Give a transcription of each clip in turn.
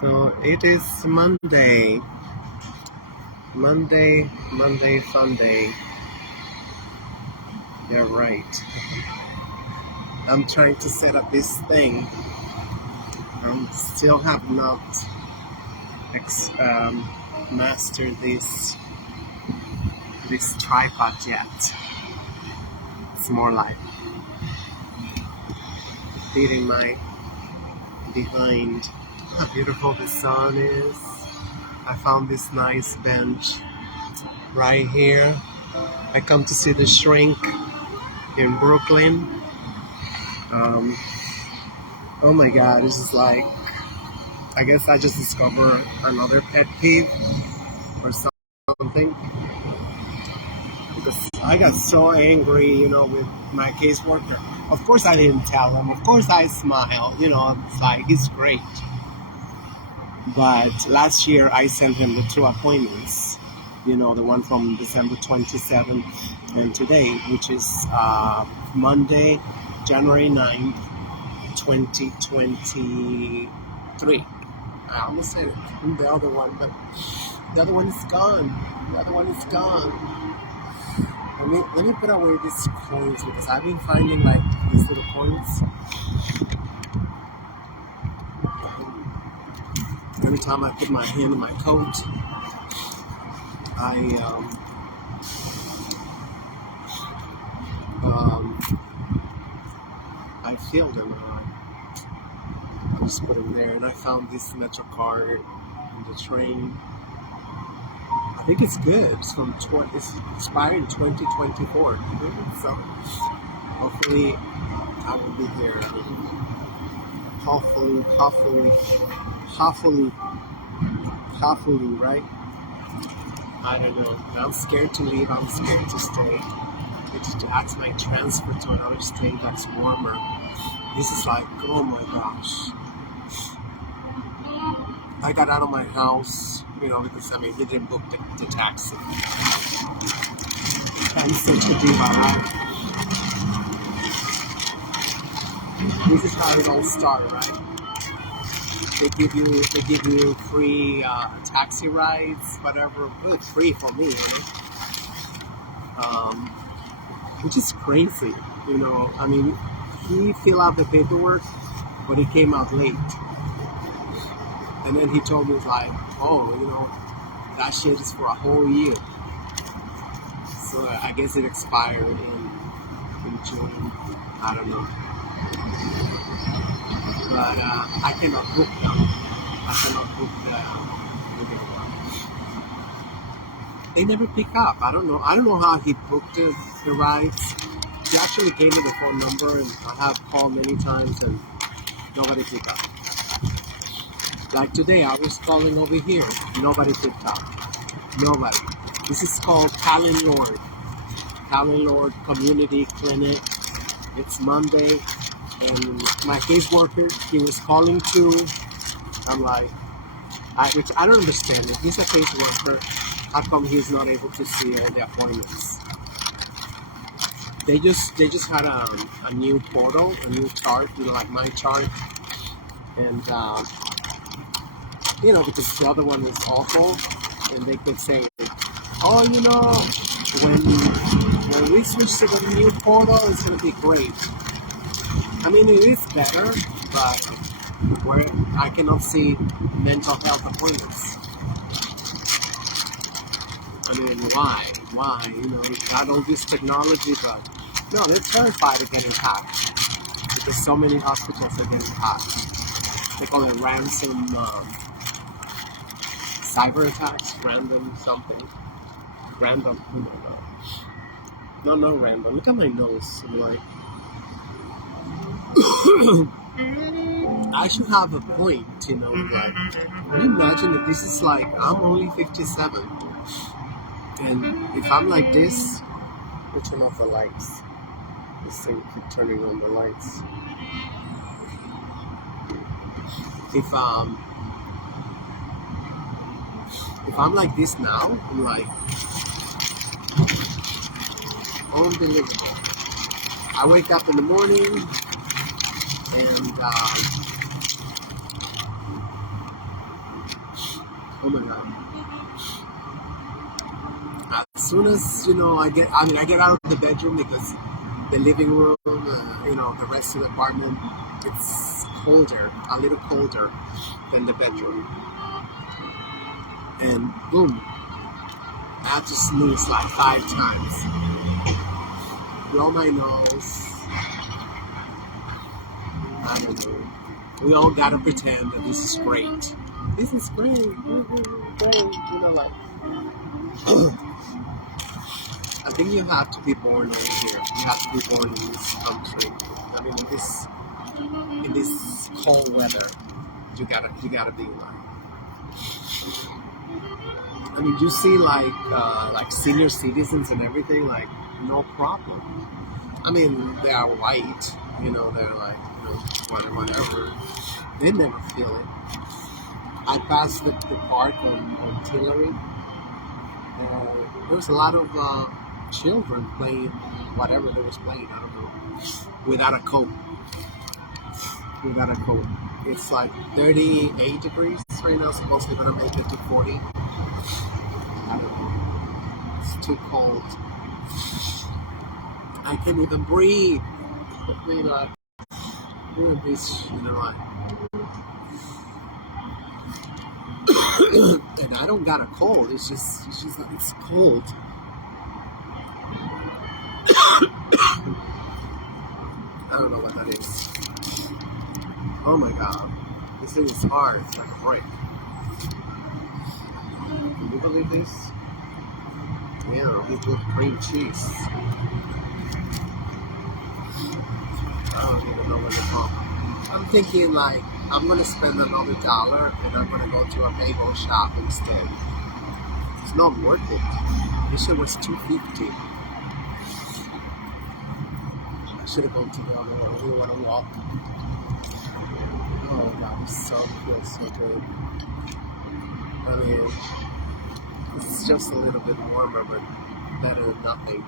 So it is Monday. Monday, fun day. You're right. I'm trying to set up this thing. I still have not mastered this tripod yet. It's more like beating my behind. How beautiful the sun is. I found this nice bench right here. I come to see the shrink in Brooklyn. Oh my God, it's just like, I guess I just discovered another pet peeve or something. Because I got so angry, with my caseworker. Of course I didn't tell him. Of course I smiled, it's like, he's great. But last year I sent him the 2 appointments, the one from December 27th and today, which is Monday, January 9th, 2023. I almost said the other one, but the other one is gone. Let me put away these coins because I've been finding like these little coins. Every time I put my hand in my coat, I feel them. I just put them there, and I found this Metro card in the train. I think it's good. It's it's expiring 2024. So hopefully I will be there. Hopefully, right? I don't know. I'm scared to leave. I'm scared to stay. To ask my transfer to another state that's warmer. This is like, oh my gosh. I got out of my house, because he didn't book the taxi. I'm such a diva, right? This is how it all started, right? They give you free taxi rides, whatever. Well, it's free for me, which is crazy, he filled out the paperwork, but he came out late. And then he told me, like, that shit is for a whole year. So I guess it expired in June. I don't know. But I cannot book them. They never pick up. I don't know how he booked the rides. He actually gave me the phone number, and I have called many times, and nobody picked up. Like today, I was calling over here. Nobody picked up. Nobody. This is called Callan Lord Community Clinic. It's Monday, and my caseworker, he was calling too. I'm like, I don't understand it. He's a caseworker. How come he's not able to see the appointments? They just had a new portal, a new chart, like my chart, and because the other one is awful, and they could say, oh, when we switch to the new portal, it's going to be great. I mean, it is better, but where I cannot see mental health appointments. I mean, why? I don't use technology, but no, they're terrified of getting hacked because so many hospitals are getting hacked. They call it ransom. Cyber attacks, random something. Random, no, random. Look at my nose. I'm like, I should have a point, like, can you imagine if this is like, I'm only 57, and if I'm like this, turn off the lights. This thing keep turning on the lights. If I'm like this now, I'm like, unbelievable. I wake up in the morning and Oh my god. As soon as I get out of the bedroom because the living room, the rest of the apartment, it's colder, a little colder than the bedroom, and boom, I have to sneeze like 5 times, blow my nose. I don't know. We all gotta pretend that this is great. This is great. Great. Like I think you have to be born over here. You have to be born in this country. I mean, in this cold weather, you gotta be like. I mean, you see like senior citizens and everything, like no problem. I mean, they are white. They're like whatever. They never feel it. I passed the park on Tillery. There was a lot of children playing whatever they was playing. I don't know. Without a coat. Without a coat. It's like 38 degrees right now. Supposedly gonna make it to 40. I don't know. It's too cold. I can't even breathe. Like, like. And I don't got a cold. It's just like it's cold. I don't know what that is. Oh my god. This thing is hard. It's like a break. Can you believe this? Yeah, we put cream cheese. I don't even know what it's called. I'm thinking like I'm gonna spend another $1 and I'm gonna go to a bagel shop instead. It's not worth it. This shit was $2.50. I should have gone to the other one. We want to walk. Oh god, this so feels so good. I mean, it's just a little bit warmer, but better than nothing.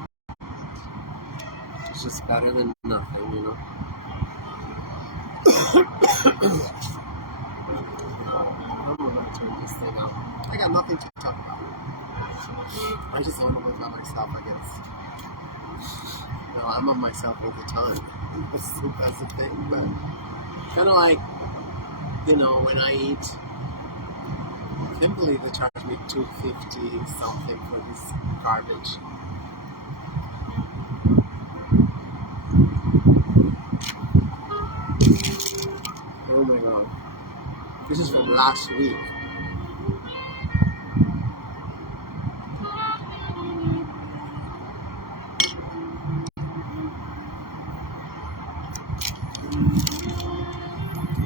It's just better than nothing. I'm gonna turn this thing out. I got nothing to talk about. I just want to live by myself, I guess. I'm on myself all the time. That's the thing, but kind of like, when I eat, I can't believe they charge me $2.50 something for this garbage. Oh my god. This is from last week.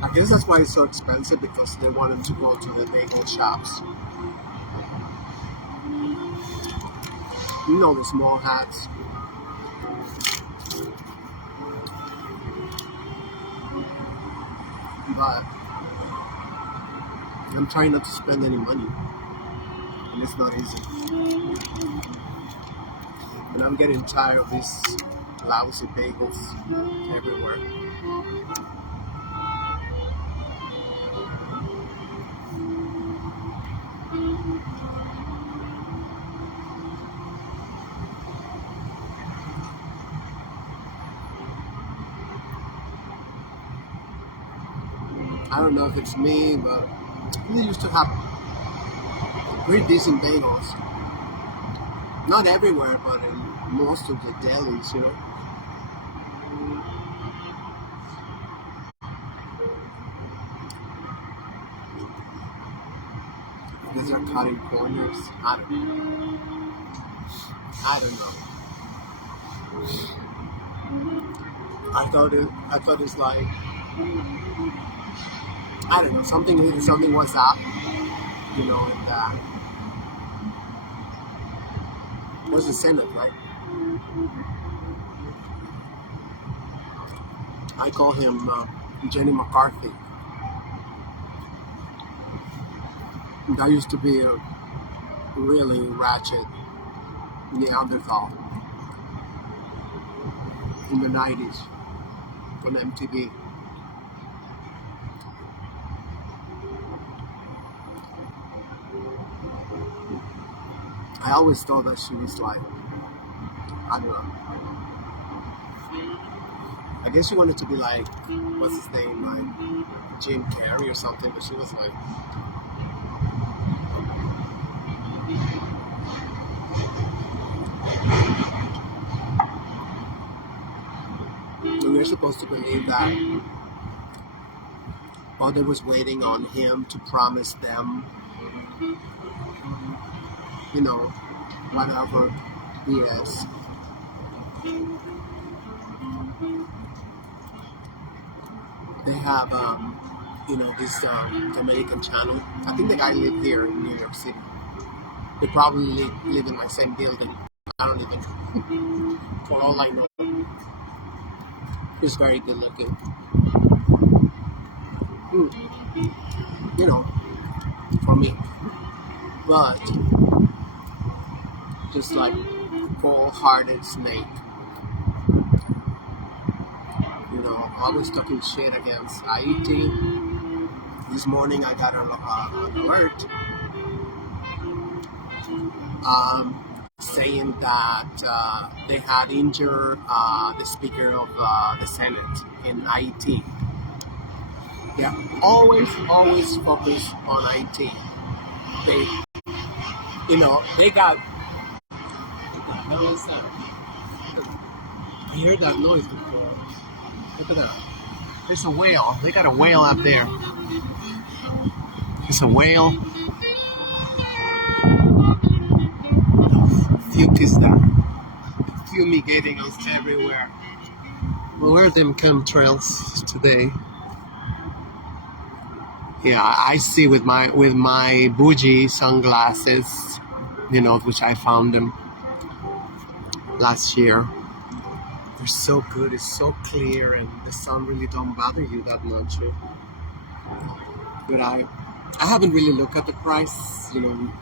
I guess that's why it's so expensive, because they want them to go to the bagel shops. The small hats. But I'm trying not to spend any money. And it's not easy. And I'm getting tired of these lousy bagels everywhere. I don't know if it's me, but we used to have pretty decent bagels. Not everywhere, but in most of the delis. These are cutting corners. I don't know. I thought it's like, I don't know, something was up, and was the Senate, right? I call him Jenny McCarthy. That used to be a really ratchet Neanderthal in the 90s on MTV. I always thought that she was like, I don't know. I guess she wanted to be like, what's his name, like Jim Carrey or something, but she was like, we were supposed to believe that Mother was waiting on him to promise them, you know, whatever he is. They have, this American channel. I think the guy lived here in New York City. They probably live in my same building. I don't even, for all I know, he's very good looking. You know, for me. But just like full-hearted snake. You know, always talking shit against Haiti. This morning I got an alert saying that they had injured the Speaker of the Senate in Haiti. They always focus on Haiti. They got. What the hell is that? I heard that noise before. Look at that. There's a whale. They got a whale out there. It's a whale. Fuke is that? Fumigating us everywhere. Well, where are them chemtrails today? Yeah, I see with my bougie sunglasses, which I found them last year. They're so good. It's so clear, and the sun really don't bother you that much. But I haven't really looked at the price. I'm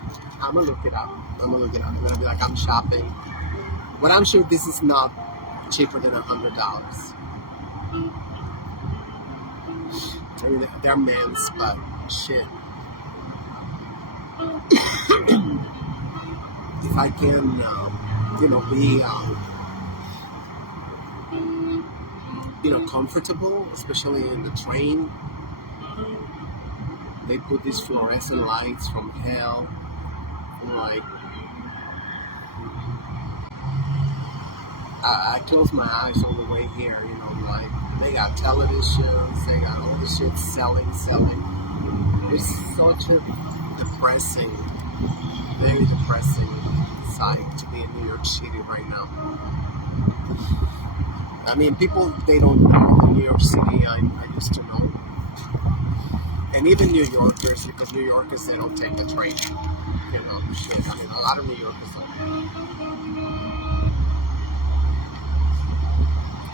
gonna look it up. I'm gonna be like, I'm shopping, but I'm sure this is not cheaper than $100. I mean, they're men's, but shit. If I can, be, comfortable, especially in the train. They put these fluorescent lights from hell. I'm like, I close my eyes all the way here, like they got televisions, they got all this shit selling. It's such a depressing, very depressing sight to be in New York City right now. I mean, people, they don't know the New York City I used to know. And even New Yorkers, because New Yorkers, they don't take the train. Shit. I mean, a lot of New Yorkers don't.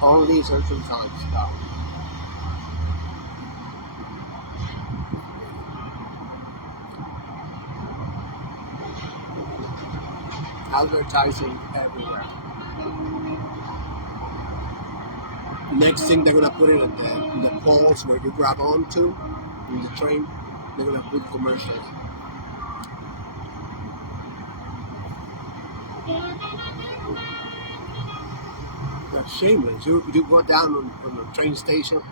Only certain times, though. Advertising everywhere. Next thing they're gonna put it in the poles where you grab onto in the train. They're gonna put commercials. That's shameless. You go down on the train station,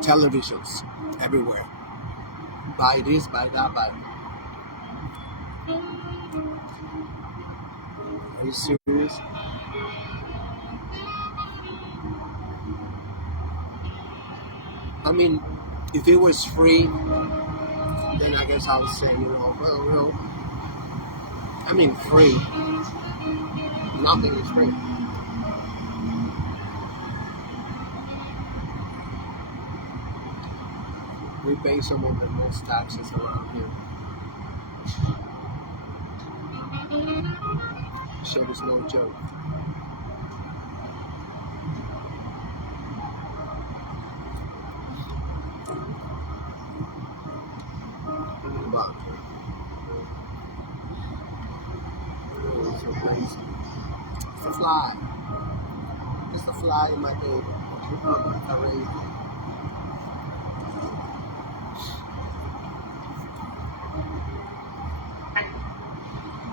televisions everywhere. Buy this, buy that, buy. Are you serious? I mean, if it was free, then I guess I would say, I mean, free. Nothing is free. We pay some of the most taxes around here. Shit is no joke. But it's so crazy. It's a fly. It's a fly in my baby.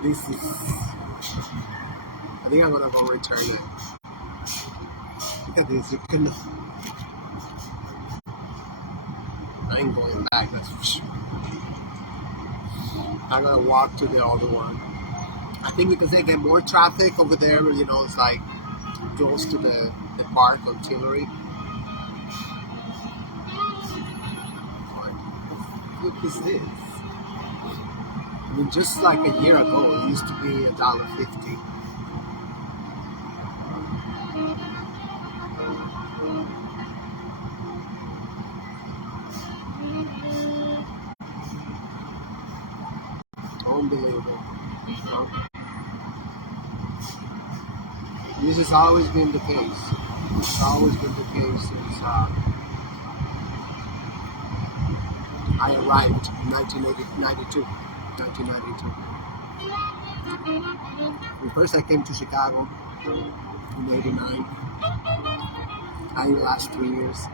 This is. I think I'm gonna go return it. Look at this. You can. I ain't going back. That's for sure. I'm gonna walk to the other one. I think because they get more traffic over there. You know, it's like close to the park on Tillery. What is this? I mean, just like a year ago, it used to be $1.50. Unbelievable. So, this has always been the case. It's always been the case since I arrived in 1992. 1992. When first I came to Chicago in '89. I didn't last 3 years.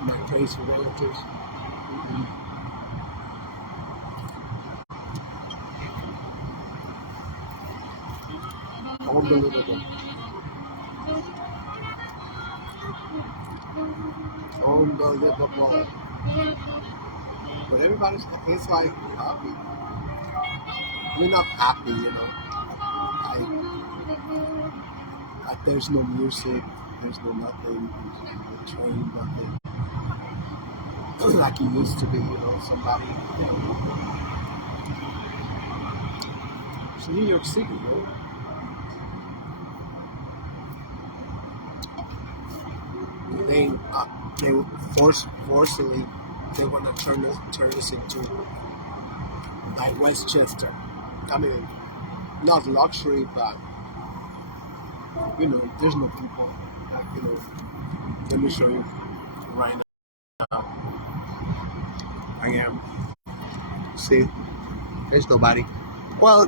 My place for relatives. Unbelievable. Unbelievable. But everybody's, it's like happy. We're not happy, you know. Like there's no music, there's no nothing, no train, nothing. Like it used to be, you know, somebody. It's New York City, you know. They forcibly they want to turn this into like Westchester. I mean, not luxury, but you know, there's no people. Like, you know, let me show you right now. I am. See, there's nobody. Well,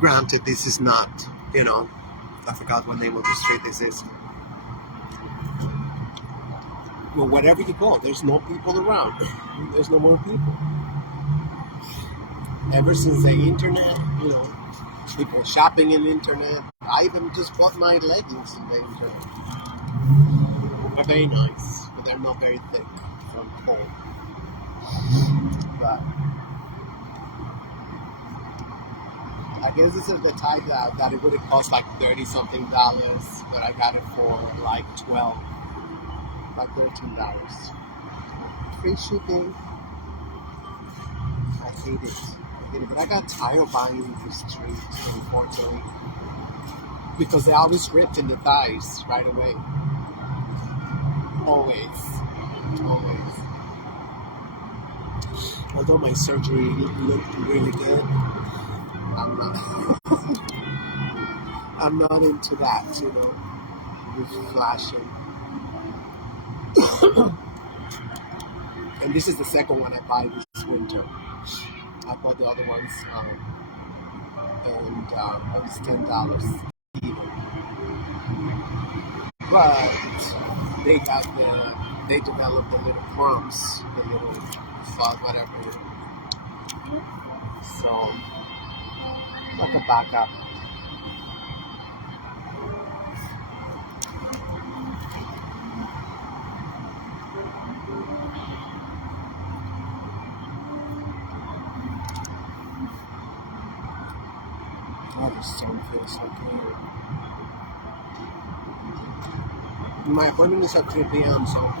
granted, this is not. You know, I forgot what name of the street this is. Well, wherever you go, there's no people around. There's no more people. Ever since the internet, you know, people shopping in the internet. I even just bought my leggings in the internet. They're very nice, but they're not very thick, so I'm cold. But I guess this is the type that it would have cost like $30-something, but I got it for like $12. Like $13. Free shipping. I hate it. But I got tired of buying in the streets, unfortunately. Because they always ripped in the thighs right away. Always. Always. Although my surgery looked really good, I'm not into that, you know, with flashing. And this is the second one I buy this winter. I bought the other ones, and it was $10 even. But they developed the little crumbs, the little sauce, whatever. You know. So, like a backup. Oh, the sun feels so good. My appointment is at 3 p.m., so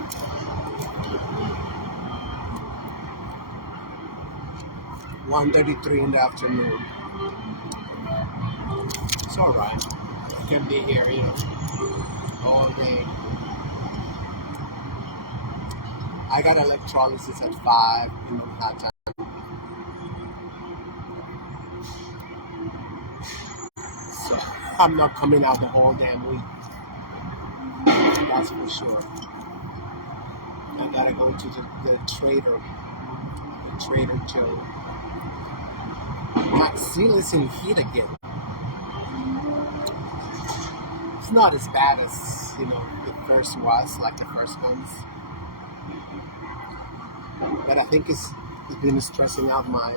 1:33 in the afternoon. It's alright. I can be here, you know, all day. I got electrolysis at 5 in Manhattan. So I'm not coming out the whole damn week. That's for sure. I gotta go to the Trader Joe. Maxilla's in heat again. It's not as bad as, you know, the first was, like the first ones. But I think it's It's been stressing out my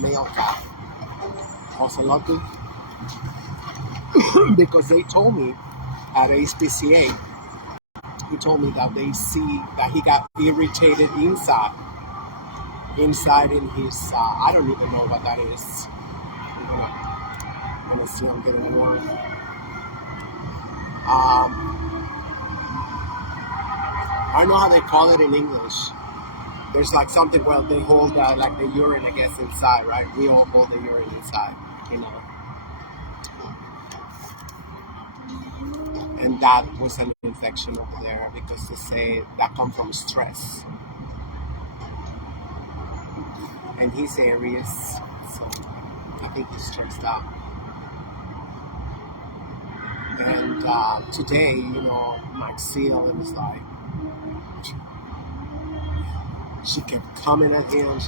male cat, Ocelotti, because they told me at HPCA, he told me that they see that he got irritated inside in his, I don't even know what that is. I'm gonna see, I'm getting more. I don't know how they call it in English. There's like something, well, they hold like the urine, I guess, inside, right? We all hold the urine inside, you know. And that was an infection over there because they say that comes from stress. And he's Aries, so I think he's stressed out. And today, you know, Maxine, it was like, she kept coming at him, and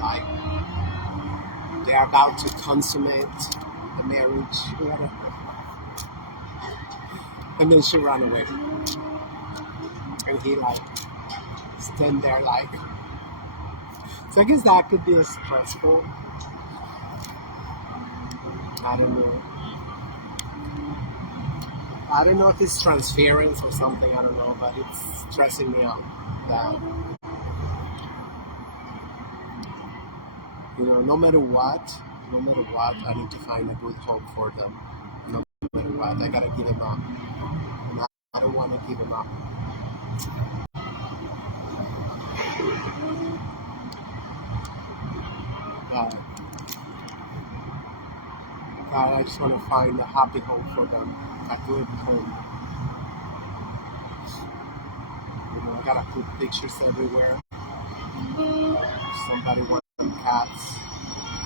like, they're about to consummate the marriage, whatever. And then she ran away. And he, like, stand there, like, so I guess that could be a stressful. I don't know. I don't know if it's transference or something, I don't know, but it's stressing me out. That, you know, no matter what, I need to find a good home for them. No matter what, I gotta give him up. And I don't want to give him up. But, God, I just want to find a happy home for them, a good home. You know, I gotta put pictures everywhere. Somebody wants cats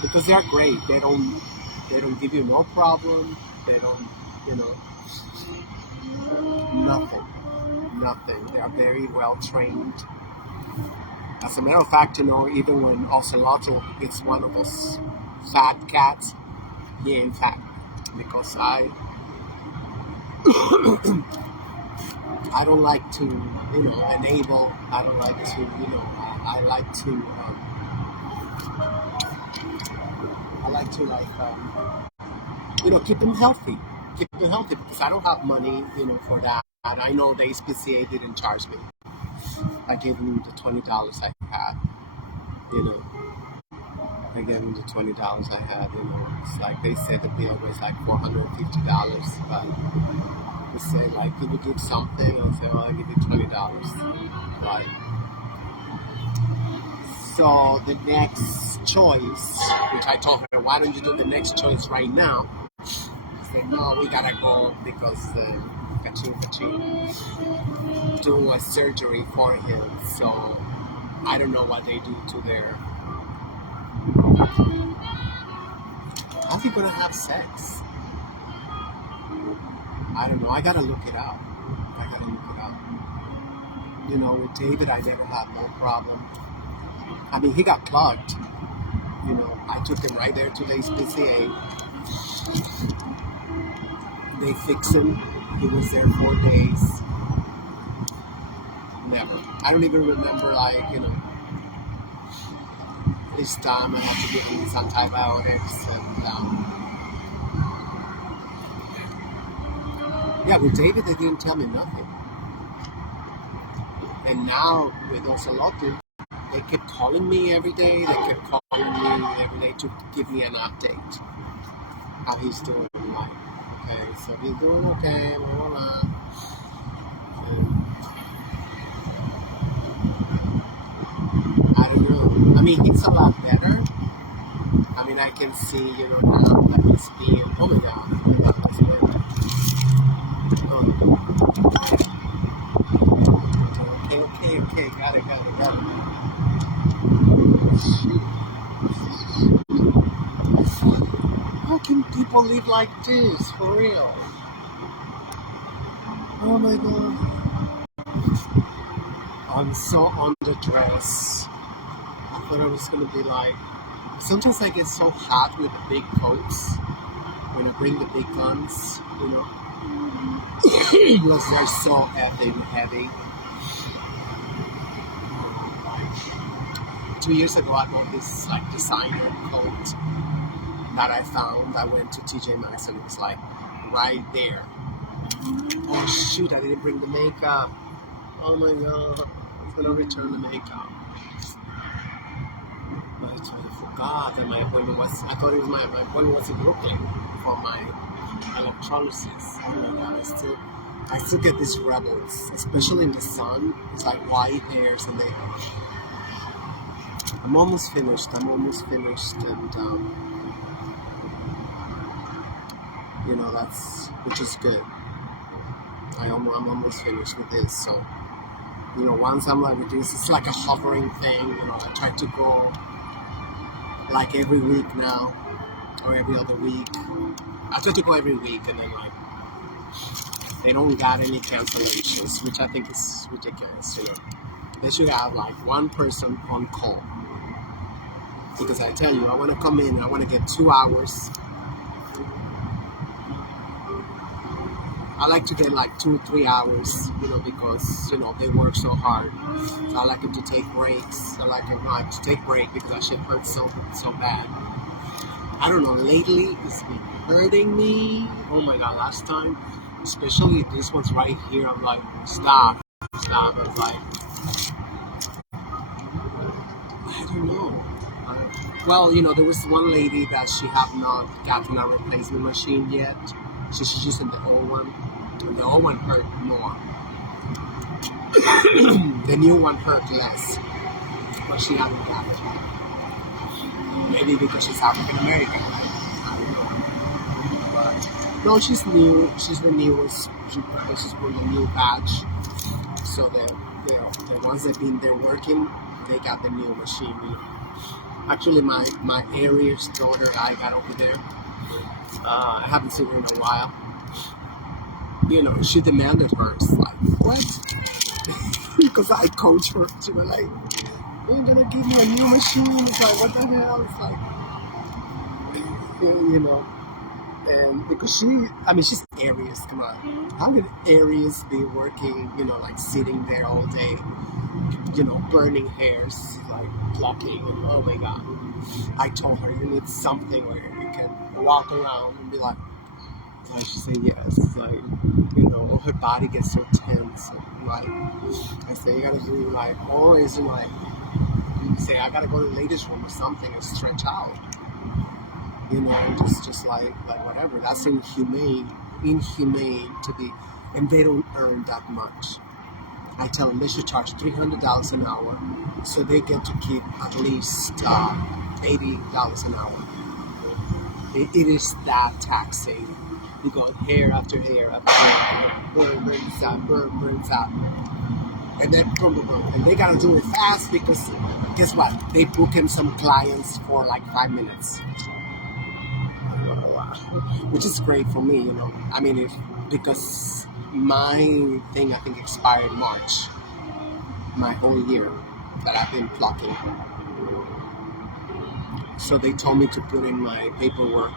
because they're great. They don't give you no problem. They don't, you know, nothing. They are very well trained. As a matter of fact, you know, even when Ocelotto is one of those fat cats, he ain't fat because I don't like to, you know, enable. I don't like to, you know, I like to like, you know, keep them healthy. Because I don't have money, you know, for that. And I know the HPCA didn't charge me. I gave them the $20 I had, you know. I gave them the $20 I had, you know. It's like they said the bill was like $450, but they say like, can you give something? I'll say, well, I'll give you $20. But so the next choice, which I told her, why don't you do the next choice right now? She said, no, we gotta go because Kaching do a surgery for him. So I don't know what they do to their. How's he gonna have sex? I don't know. I gotta look it up. You know, with David, I never had no problem. I mean, he got clogged. You know, I took him right there to the HPCA. They fixed him. He was there 4 days. Never. I don't even remember, like, you know, this time I had to give him these antibiotics and yeah, with David they didn't tell me nothing. And now with Ocelotti, they kept calling me every day. To give me an update how he's doing. Like, okay, so he's doing okay, blah, blah, blah. I don't know. I mean, he's a lot better. I mean, I can see, you know, now that he's being. Oh my God, that's good. Okay. Got it. How can people live like this? For real? Oh my God. I'm so underdressed. I thought I was gonna be like. Sometimes I get so hot with the big coats when I bring the big guns, you know, because they're so heavy. 2 years ago, I bought this like designer coat that I found. I went to TJ Maxx and it was like right there. Oh shoot! I didn't bring the makeup. Oh my god! I'm gonna return the makeup. But I forgot that my appointment was. I thought it was my appointment was in Brooklyn for my electrolysis. Oh my god! I still get these rebels, especially in the sun. It's like white hairs, and they. I'm almost finished, and which is good. I'm almost finished with this, so once I'm like with this, it's like a hovering thing. I try to go like every week now, or every other week. I try to go every week, and then like they don't got any cancellations, which I think is ridiculous. They should have like one person on call, because I tell you, I want to come in, I want to get 2 hours. I like to get like 2-3 hours, because they work so hard. So I like them to take breaks. I like them to take break because that shit hurts so bad. I don't know. Lately, it's been hurting me. Oh my god! Last time, especially this one's right here. I'm like, stop. I was like, I don't know. Well, there was one lady that she have not gotten a replacement machine yet, so she's using the old one. The old one hurt more. The new one hurt less, but she hasn't got it. Maybe because she's African American. I don't know. But no, she's new. She's the newest. This is for the new batch. So the ones that've been there working, they got the new machine. Actually, my Aries daughter I got over there. I haven't seen her in a while. She demanded hers. Like, what? Because I coach her. She was like, "You're gonna give me a new machine." It's like, what the hell? It's like, and because she's Aries. Come on, how can Aries be working? Like sitting there all day. Burning hairs, like plucking, and oh my god. I told her, you need something where you can walk around and be like she said yes. Like, her body gets so tense. Like, I say, you gotta do like always, you say, I gotta go to the ladies' room or something and stretch out. Just like whatever. That's inhumane to be, and they don't earn that much. I tell them they should charge $300 an hour, so they get to keep at least $80 an hour. It is that taxing. You go hair after hair after hair, and burns out, and then boom, and they gotta do it fast because guess what? They book him some clients for like 5 minutes, which is great for me, because my thing I think expired March, my whole year that I've been plucking. So they told me to put in my paperwork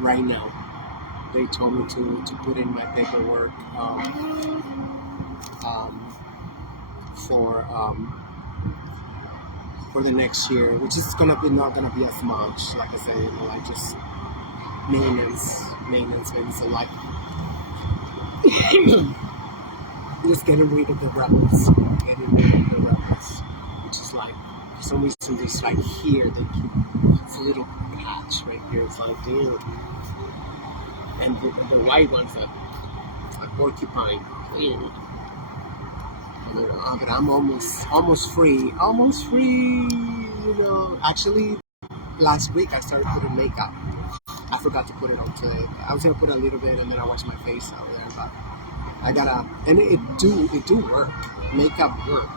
right now. They told me to put in my paperwork for the next year, which is not gonna be as much. Like I said, like just maintenance, maybe so like just getting rid of the rebels, which is like for some reason it's like here they keep it's a little patch right here. It's like dude. And the white ones are porcupine. But I'm almost free. Actually, last week I started putting makeup. I forgot to put it on today. I was gonna put a little bit, and then I washed my face out there. But I gotta, and it do work. Makeup work.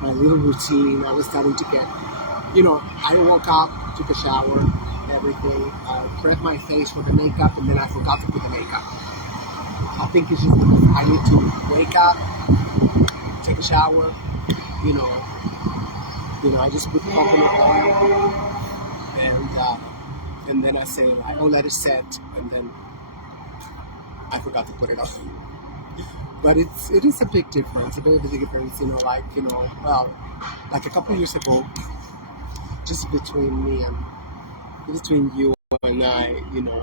My little routine. I was starting to get. I woke up, took a shower. Everything. I prepped my face for the makeup, and then I forgot to put the makeup. I think it's just because I need to wake up, take a shower. I just put coconut oil, and then I say, let it set, and then I forgot to put it on. But it is a big difference, a very big difference. Well, like a couple years ago, just between you and I,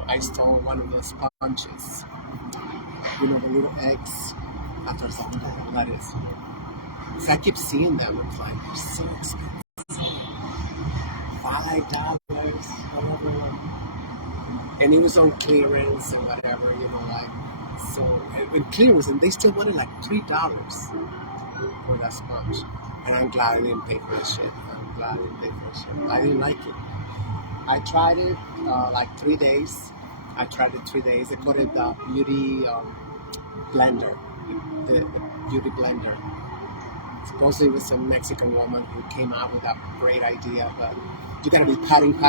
I stole one of those sponges, the little eggs. After something that is. So I keep seeing them. It's like they're so expensive. $5, whatever. And it was on clearance and whatever, so when clearance, and they still wanted like $3 for that sponge. And I'm glad I didn't pay for the shit. I'm glad I didn't pay for the shit. I didn't like it. I tried it like 3 days. I tried it 3 days. I got it the beauty blender, the beauty blender. Supposedly it was a Mexican woman who came out with that great idea, but you gotta be patting your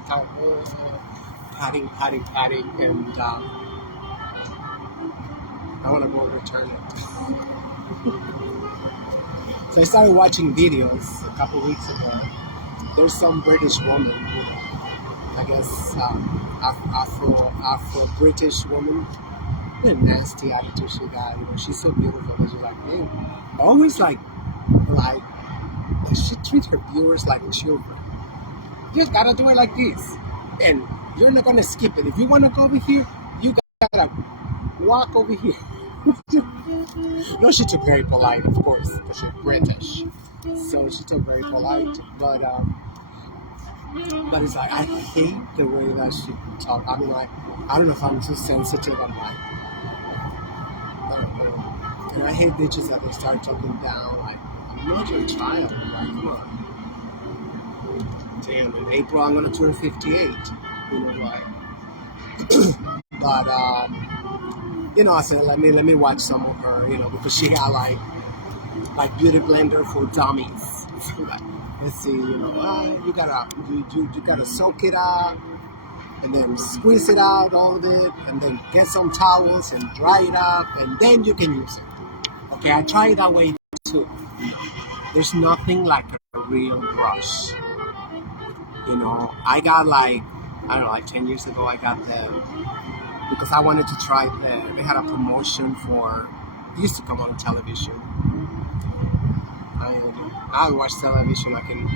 time. Patting, and I wanna go return it. So I started watching videos a couple weeks ago. There's some British woman, I guess Afro-British woman. What a nasty attitude she got. She's so beautiful, but she's like, hey, always like she treats her viewers like children. You gotta do it like this, and you're not gonna skip it. If you wanna go over here, you gotta walk over here. No, she took very polite, of course, because she's British. So she took very polite, but it's like I hate the way that she talks. I mean, like, I don't know if I'm too sensitive. I'm like, I don't know. And I hate bitches that they start talking down. Like, I'm not your child. I'm like, come on. Damn, in April I'm gonna turn 58. But I said let me watch some of her, because she got like beauty blender for dummies. So like, let's see, you gotta soak it out and then squeeze it out all of it and then get some towels and dry it up and then you can use it. Okay, I try it that way too. There's nothing like a real brush. I got like 10 years ago I got because I wanted to try they had a promotion for, it used to come on television. I haven't watched television like in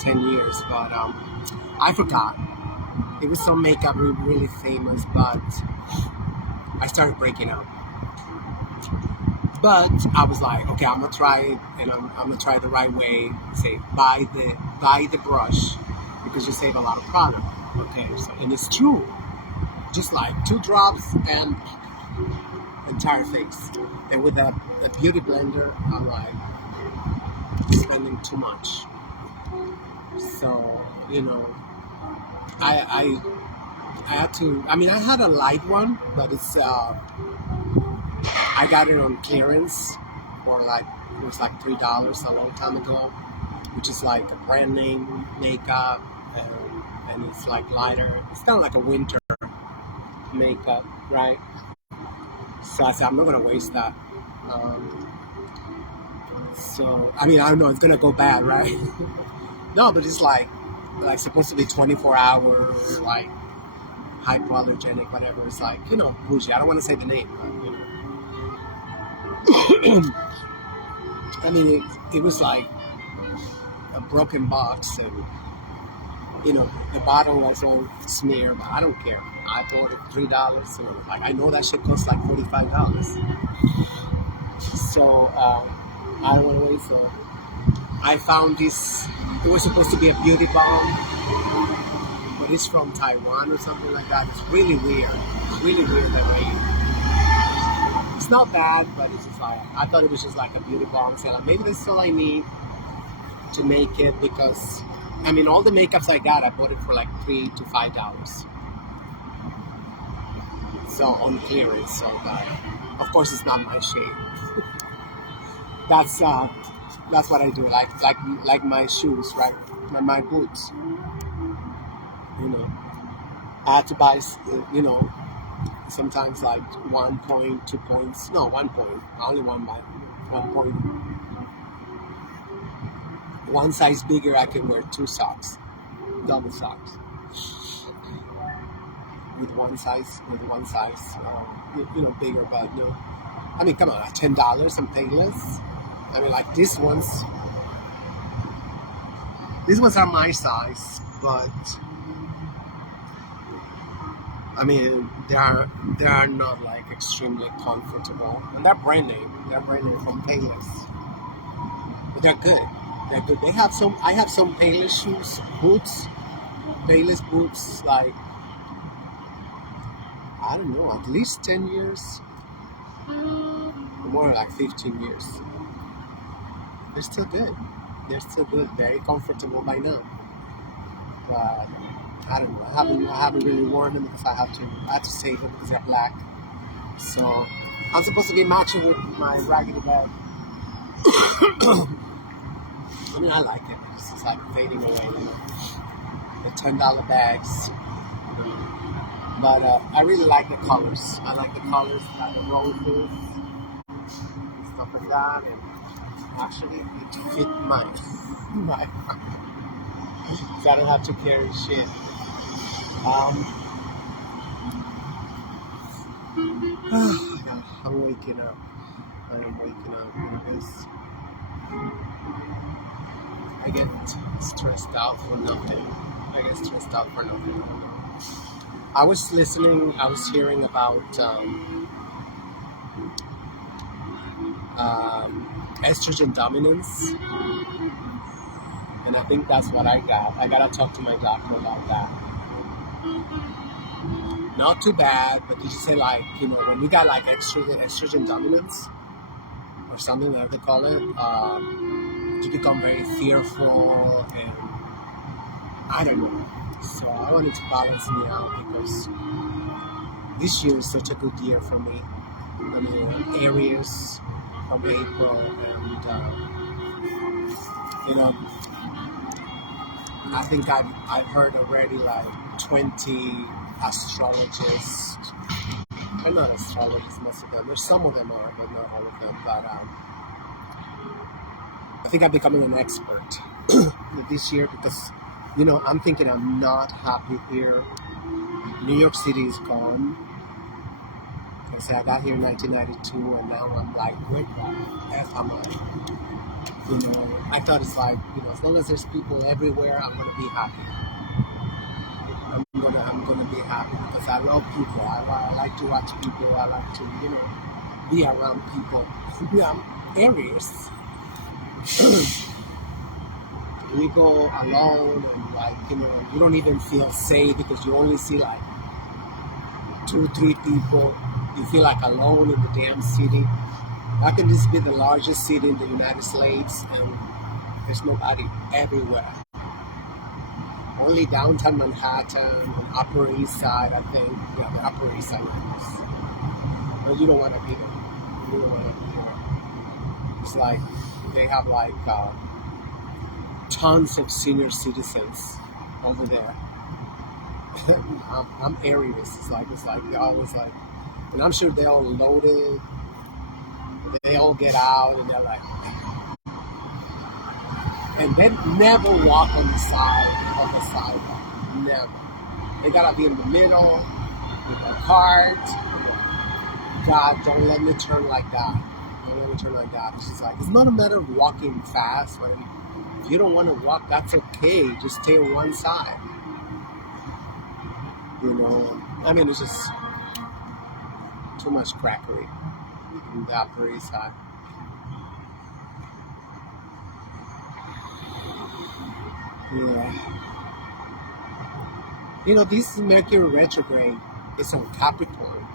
10 years, but I forgot. It was some makeup really famous, but I started breaking out. But I was like, okay, I'm gonna try it, and I'm gonna try it the right way. Say, buy the brush because you save a lot of product. Okay, so and it's true. Just like 2 drops and entire face. And with a beauty blender, I'm like spending too much. So I had to. I mean, I had a light one, but it's I got it on clearance for it was like $3 a long time ago, which is like a brand name makeup, and it's like lighter. It's kind of like a winter makeup, right? So I said I'm not gonna waste that. So I mean, I don't know, it's gonna go bad, right? No, but it's like supposed to be 24 hours, like hypoallergenic, whatever. It's like bougie. I don't want to say the name, but, I mean, it was like a broken box, and the bottle was all smeared. I don't care. I bought it $3, so like I know that shit costs like $45. So I don't want to waste it. I found this. It was supposed to be a beauty balm, but it's from Taiwan or something like that. It's really weird. It's really weird that way. It's not bad, but it's just like I thought it was just like a beauty balm. So like, maybe that's all I need to make it, because I mean all the makeups I got, I bought it for like $3 to $5. So on clearance. So of course it's not my shade. That's what I do. Like my shoes, right? My boots. I had to buy. Sometimes like 1 point, 2 points. No, 1 point. Only 1 point. One size bigger, I can wear 2 socks, double socks. with one size, bigger. But no, I mean, come on, at $10 and Payless. I mean, like these ones are my size, but I mean, they are not like extremely comfortable, and they're brand name. They're brand name from Payless, but they're good. They're good. They have some. I have some Payless Payless boots, like I don't know, at least 10 years, or more like 15 years. They're still good. They're still good. Very comfortable by now. But I don't know. I haven't really worn them because I have to save them because they're black. So I'm supposed to be matching with my raggedy bag. I mean, I like it. It's just like fading away, the $10 bags. But I really like the colors. I like the colors, like the roses, and stuff like that. And actually, it fit my. So I don't have to carry shit. I'm waking up. I am waking up because I get stressed out for nothing. I was hearing about estrogen dominance, and I think that's what I got. I gotta talk to my doctor about that. Not too bad, but you just say like, when you got like estrogen dominance or something like they call it, you become very fearful and I don't know. So I wanted to balance me out because this year is such a good year for me. I mean, Aries from April, and I think I've heard already like 20 astrologists. They're not astrologists, most of them. There's some of them are, but not all of them. But I think I'm becoming an expert this year because, I'm thinking I'm not happy here. New York City is gone. I got here in 1992, and now I'm like, where the F am I? I thought it's like, as long as there's people everywhere, I'm gonna be happy. I'm gonna be happy because I love people. I like to watch people. I like to, be around people. I'm Aries. We go alone and like, you don't even feel safe because you only see like 2-3 people. You feel like alone in the damn city. How can this be the largest city in the United States and there's nobody everywhere? Only downtown Manhattan and Upper East Side, I think. Yeah, the Upper East Side is. But you don't want to be there. You don't want to be there. It's like they have like tons of senior citizens over there. I'm Aries. It's like they always like, and I'm sure they all loaded. They all get out and they're like, and they never walk on the sidewalk. Never. They gotta be in the middle with their cart. God, don't let me turn like that. Don't let me turn like that. It's just like, it's not a matter of walking fast, but if you don't want to walk, that's okay. Just stay on one side. I mean, it's just too much crackery in the Upper East Side. Yeah. This Mercury retrograde is on Capricorn.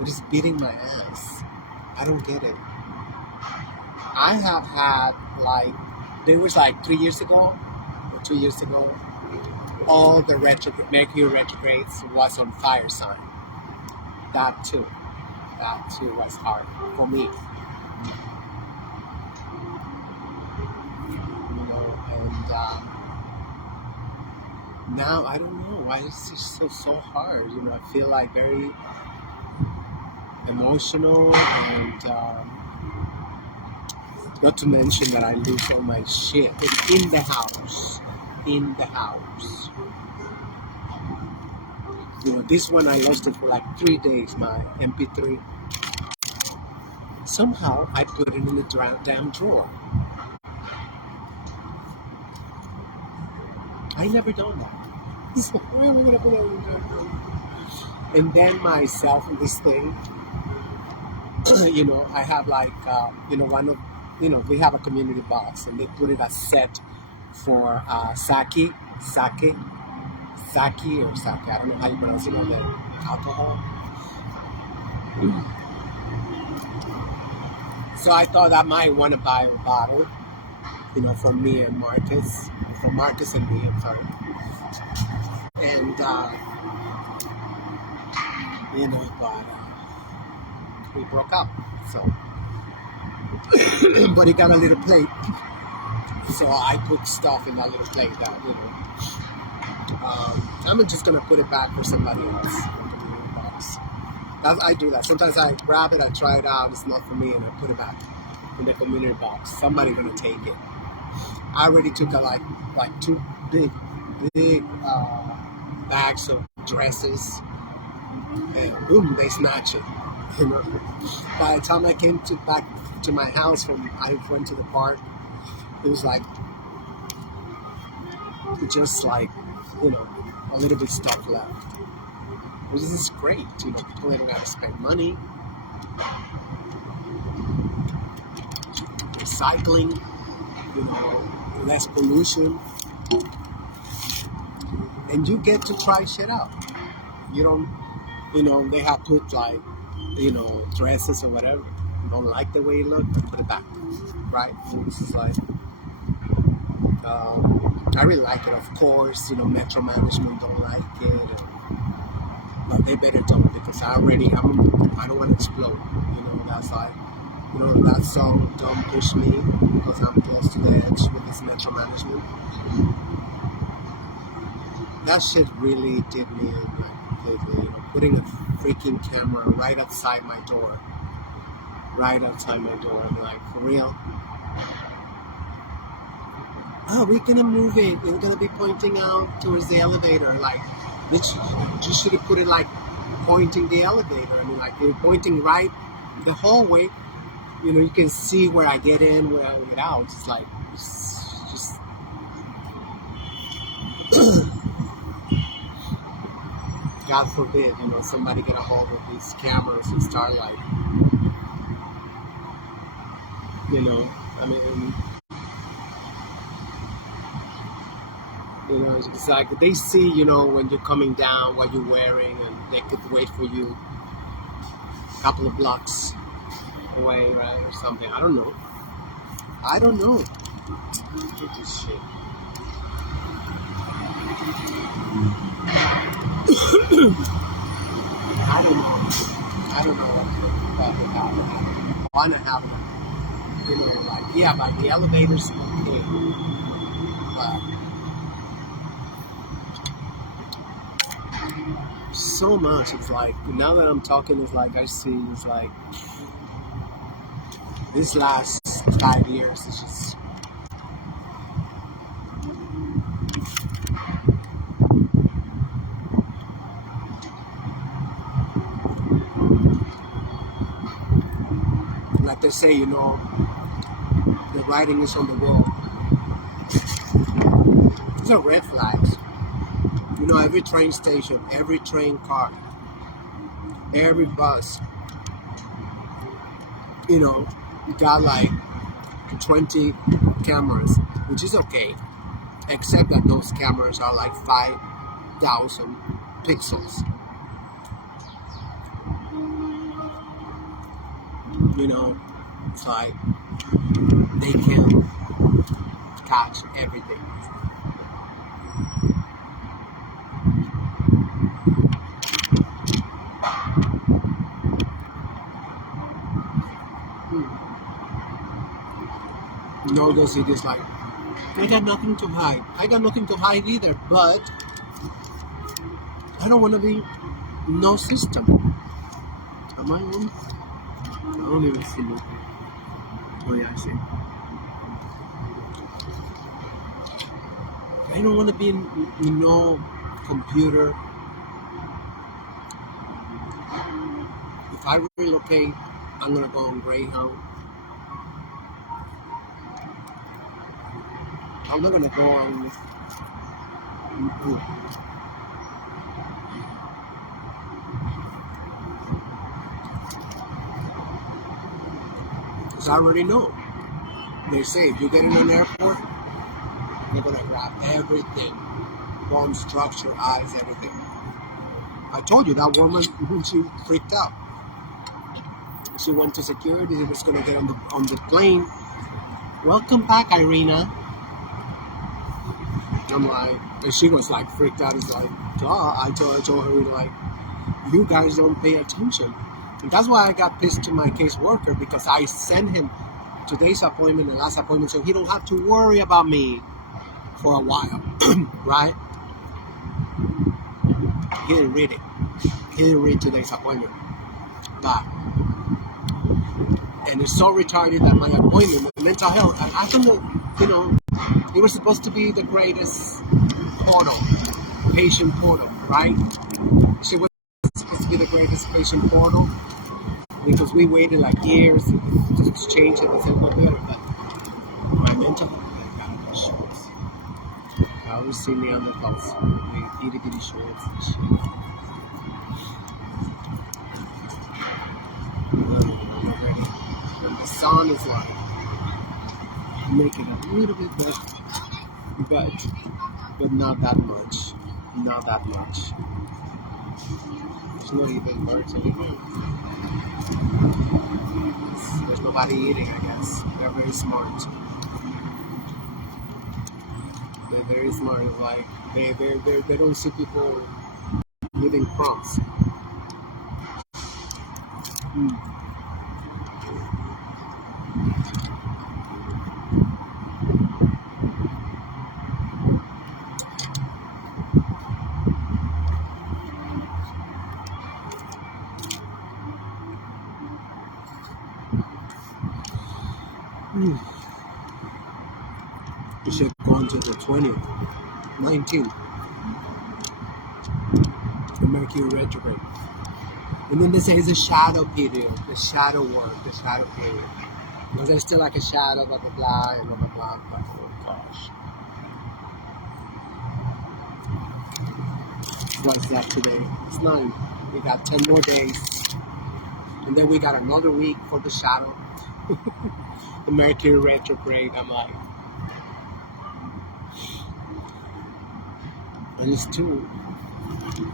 It is beating my ass. I don't get it. I have had there was 3 years ago or 2 years ago, all the Mercury retrogrades was on fire sign. That too was hard for me. And now I don't know why it's just so hard. I feel like very emotional, and not to mention that I lose all my shit in the house. This one I lost it for like 3 days, my MP3. Somehow I put it in the damn drawer. I never done that. So where am I gonna put it in the drawer? And then myself in this thing, I have like, one of, we have a community box and they put it a set for sake, or sake, I don't know how you pronounce it, on the alcohol. So I thought I might want to buy a bottle, for me and Marcus, for Marcus and me, I'm sorry. And, but we broke up, so, but he got a little plate. So I put stuff in that little plate that, I'm just going to put it back for somebody else in the community box. I do that. Sometimes I grab it, I try it out, it's not for me, and I put it back in the community box. Somebody's going to take it. I already took like two big bags of dresses, and boom, they snatch it. By the time I came back to my house I went to the park, it was like, just like, a little bit stuff left. Which is great, people don't have to spend money. Recycling, less pollution. And you get to try shit out. You don't, they have put like, dresses or whatever. You don't like the way it looks, put it back. Right? And this is like, I really like it, of course. Metro management don't like it. But they better don't, because I don't want to explode. That's like, that song don't push me, because I'm close to the edge with this Metro management. That shit really did me in lately. Putting a freaking camera right outside my door. I'm like, for real? Oh, we're gonna move it. We're gonna be pointing out towards the elevator. Like, you should have put it like pointing the elevator. I mean, like, you're pointing right the hallway. You can see where I get in, where I get out. It's like, just God forbid, somebody get a hold of these cameras and start like, I mean, it's like they see, when you're coming down, what you're wearing, and they could wait for you a couple of blocks away, right, or something. I don't know. Look at this shit. I don't know what would happen. I want to have, like, yeah, by the elevators, so much. It's like, now that I'm talking, it's like I see, it's like, this last 5 years is just, like they say, the writing is on the wall. These are red flags. Every train station, every train car, every bus, got like 20 cameras, which is okay, except that those cameras are like 5,000 pixels. It's like they can catch everything. Those idiots like, I got nothing to hide. I got nothing to hide either, but I don't want to be no system. Am I on? I don't even see me. Oh yeah, I see. I don't want to be in no computer if I relocate, I'm gonna go on Greyhound. I'm not gonna go on. Because I already know. They say if you get in an airport, you're gonna grab everything, bone structure, eyes, everything. I told you that woman when she freaked out. She went to security. She was gonna get on the plane. Welcome back, Irina. I'm like, and she was like freaked out. It's like, duh. I told her like, you guys don't pay attention. And that's why I got pissed to my caseworker because I sent him today's appointment and last appointment so he don't have to worry about me for a while, right? He didn't read it. He didn't read today's appointment. But, and it's so retarded that my appointment, mental health, I don't know, it was supposed to be the greatest portal, patient portal, right? She was supposed to be the greatest patient portal because we waited like years to change it and say no better, but my mental health got issues. I always see me on the bus with itty bitty shorts and shit. I'm ready. And the sun is like making it a little bit better, but not that much. Not that much. There's not even birds anymore. There's nobody eating, I guess. They're very smart. They're very smart. Like they don't see people eating crumbs. You should go into the 20th, 19th, the Mercury retrograde. And then they say it's a shadow period, the shadow work, the shadow period. Because there's still like a shadow, blah, blah, blah, and blah, blah, blah, blah. Oh, gosh. What's that today? It's 9. We got 10 more days. And then we got another week for the shadow. The Mercury retrograde, I'm like. And it's too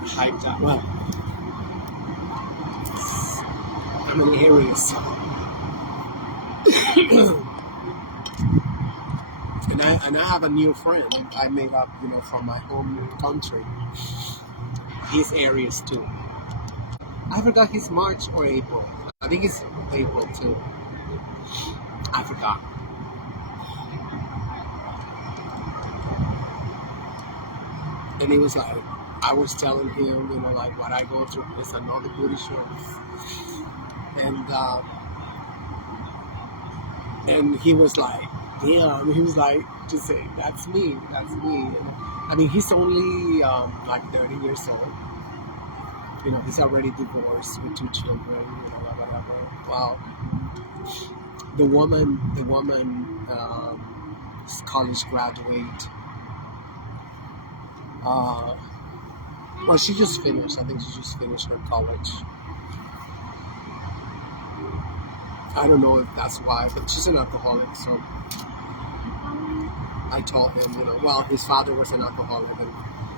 hyped up. Well, I'm in Aries. and I have a new friend I made up, from my home country. He's Aries too. I forgot he's March or April. I think it's April too. I forgot. And he was like, I was telling him, like what I go through is another booty shorts. And he was like, damn, he was like, just say, that's me. And, I mean, he's only like 30 years old. He's already divorced with 2 children, blah, blah, blah, blah. Wow. The woman, is college graduate. Well, she just finished. I think she just finished her college. I don't know if that's why, but she's an alcoholic, so I told him, well, his father was an alcoholic, and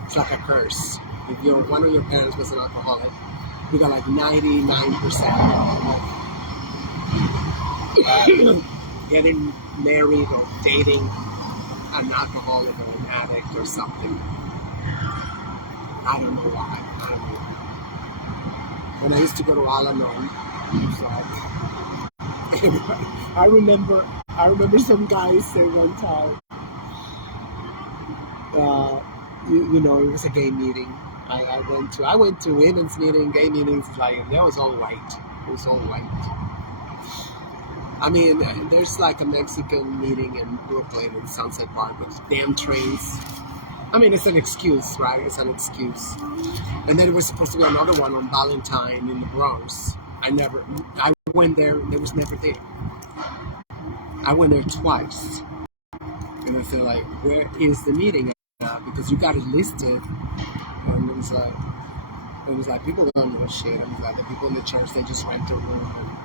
it's like a curse. If one of your parents was an alcoholic, you got like 99% getting married or dating an alcoholic or an addict or something. I don't know why. When I used to go to Al-Anon, it's like, I remember some guys saying one time, it was a gay meeting. I went to women's meeting, gay meetings. Like that was all white. It was all white. I mean, there's like a Mexican meeting in Brooklyn in Sunset Park with damn trains. I mean, it's an excuse, right? It's an excuse. And then it was supposed to be another one on Valentine in the Bronx. I went there and it was never there. I went there twice. And I said, like, where is the meeting at? Because you got it listed. And it was like, people don't know shit. It was like, the people in the church, they just rent a room.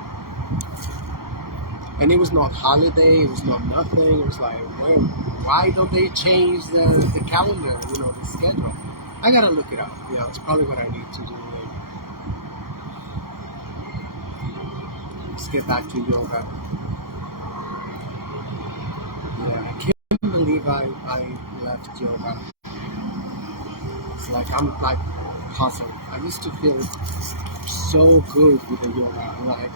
And it was not holiday, it was not nothing. It was like, well, why don't they change the calendar, the schedule? I gotta look it up. Yeah, it's probably what I need to do. Let's get back to yoga. Yeah, I can't believe I left yoga. It's like, I'm like puzzled. I used to feel so good with the yoga,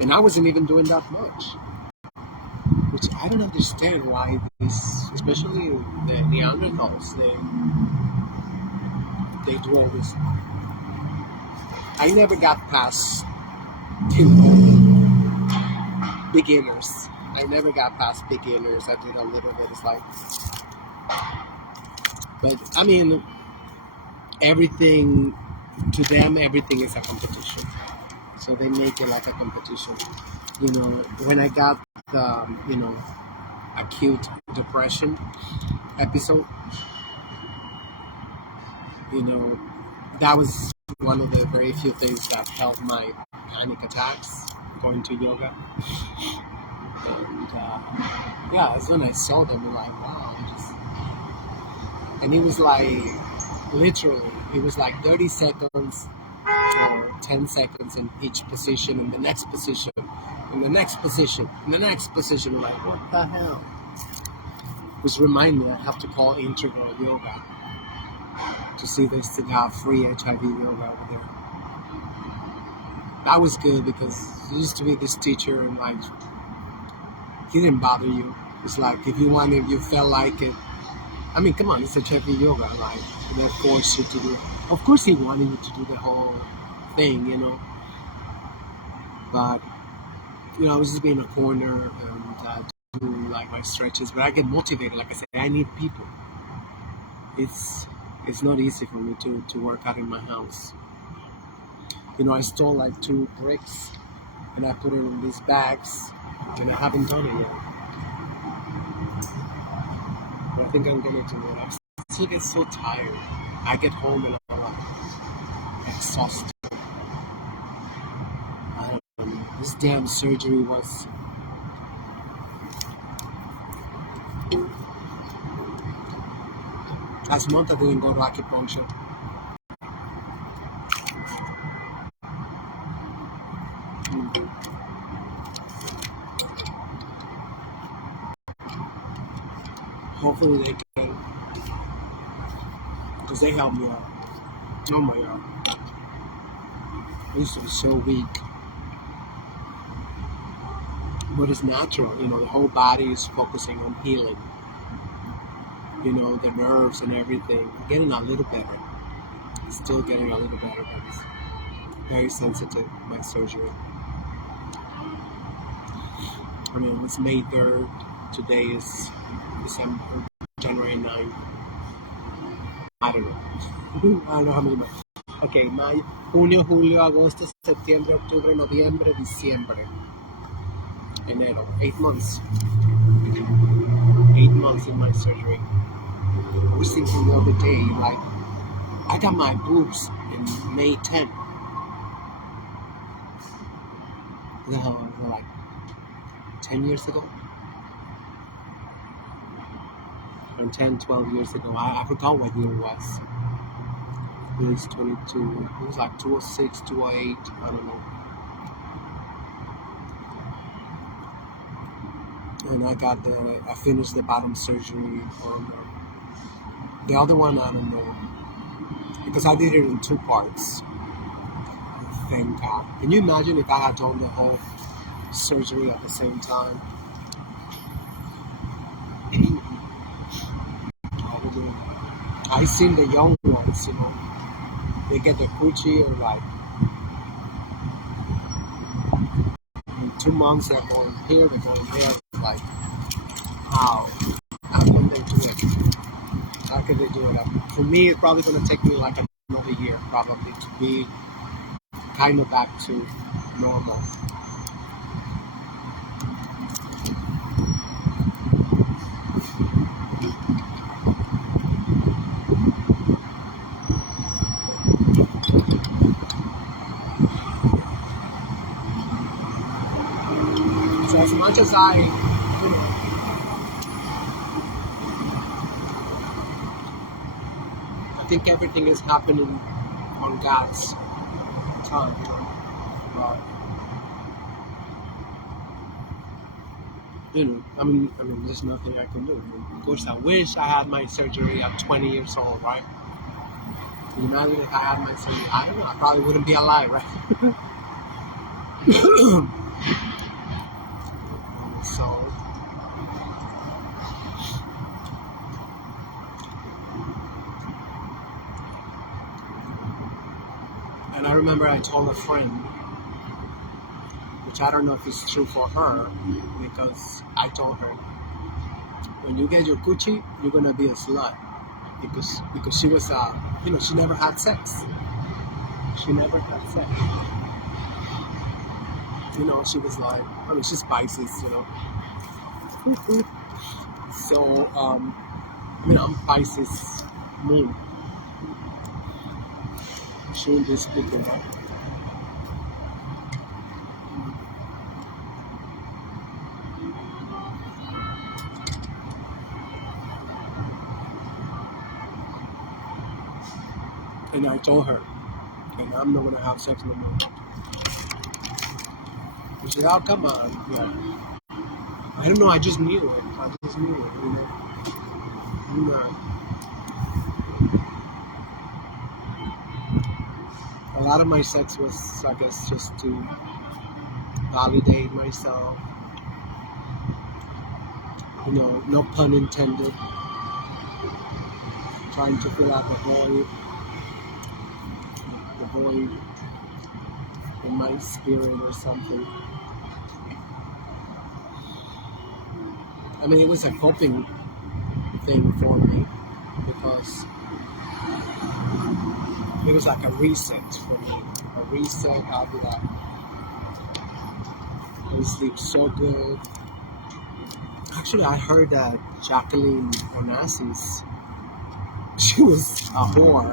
and I wasn't even doing that much. Which I don't understand why this, especially the Neanderthals, they do all this. I never got past beginners. I never got past beginners. I did a little bit. It's like, but I mean, everything to them, everything is a competition. So they make it like a competition. When I got the, acute depression episode, that was one of the very few things that helped my panic attacks, going to yoga. And yeah, that's when I saw them. I'm like, wow. And it was like, literally, it was like 30 seconds or 10 seconds in each position, and the next position, and the next position, and the next position. Like, what the hell? Which remind me, I have to call Integral Yoga to see if they still have free HIV yoga over there. That was good because there used to be this teacher, and like, he didn't bother you. It's like, if you felt like it. I mean, come on, it's HIV yoga. Like, they force you to do it. Of course, he wanted you to do the whole thing, But I was just being a corner and do like my stretches. But I get motivated. Like I said, I need people. It's not easy for me to work out in my house. I stole like 2 bricks and I put it in these bags, and I haven't done it yet. But I think I'm gonna do it. I still get so tired. I get home and I'm exhausted. I don't know. This damn surgery was. Last month I didn't go to acupuncture. Hopefully they can, because they helped me out. Oh my god. I used to be so weak. But it's natural, the whole body is focusing on healing. The nerves and everything. Getting a little better. Still getting a little better, but it's very sensitive, my surgery. I mean, it's May 3rd. Today is January 9th. I don't know. I don't know how many months. Okay, Mayo, Junio, Julio, Agosto, Septiembre, Octubre, Noviembre, Diciembre, Enero. 8 months. 8 months in my surgery. I was thinking the other day, like, I got my boobs in May 10th. Like 10 years ago? Or 10, 12 years ago. I forgot what year it was. It was 22. It was like 206, 208. I don't know. And I finished the bottom surgery on the other one, I don't know. Because I did it in 2 parts. Thank God. Can you imagine if I had done the whole surgery at the same time? I seen the young ones, they get the coochie and like in 2 months they're going here, they're going there. It's like, how can they do it? How can they do it? For me, it's probably going to take me like another year probably to be kind of back to normal. So as much as I think everything is happening on God's time. But, there's nothing I can do. Of course, I wish I had my surgery at 20 years old, right? Can you imagine if I had my surgery? I don't know. I probably wouldn't be alive, right? So, and I remember I told a friend, which I don't know if it's true for her, because I told her, when you get your coochie, you're gonna be a slut, because she was she never had sex. She never had sex. She was like, she's Pisces, So, I'm Pisces moon. Shouldn't be speaking about. And I told her, and I'm not gonna have sex no more. She said, "Oh, come on." Yeah. I don't know. I just knew it. A lot of my sex was, I guess, just to validate myself. No pun intended. Trying to fill out the void in my spirit or something. It was a coping thing for me, because it was like a reset for me. A reset. I'll be like, you sleep so good. Actually, I heard that Jacqueline Onassis, she was a whore.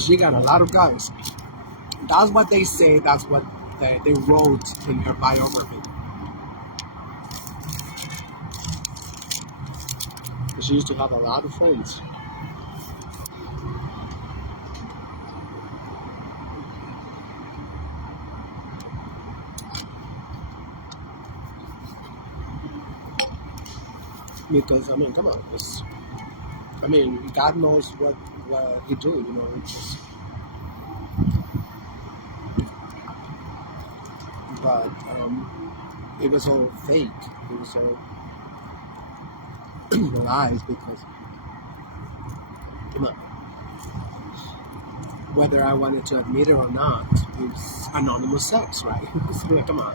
She got a lot of guys. That's what they say. That's what they wrote in her biography. She used to have a lot of friends. Because come on, God knows what He do. But it was all fake. It was all lies, because whether I wanted to admit it or not, it was anonymous sex, right? So, come on,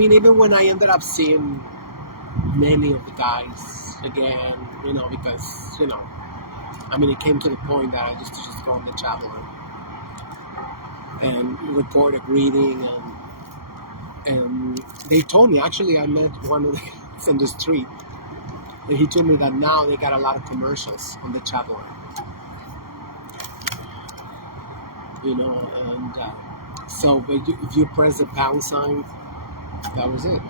even when I ended up seeing many of the guys again, because it came to the point that I just go on the chat line and record a greeting, and they told me, actually, I met one of the guys in the street, and he told me that now they got a lot of commercials on the chat line. And so, but if you press the pound sign, that was it.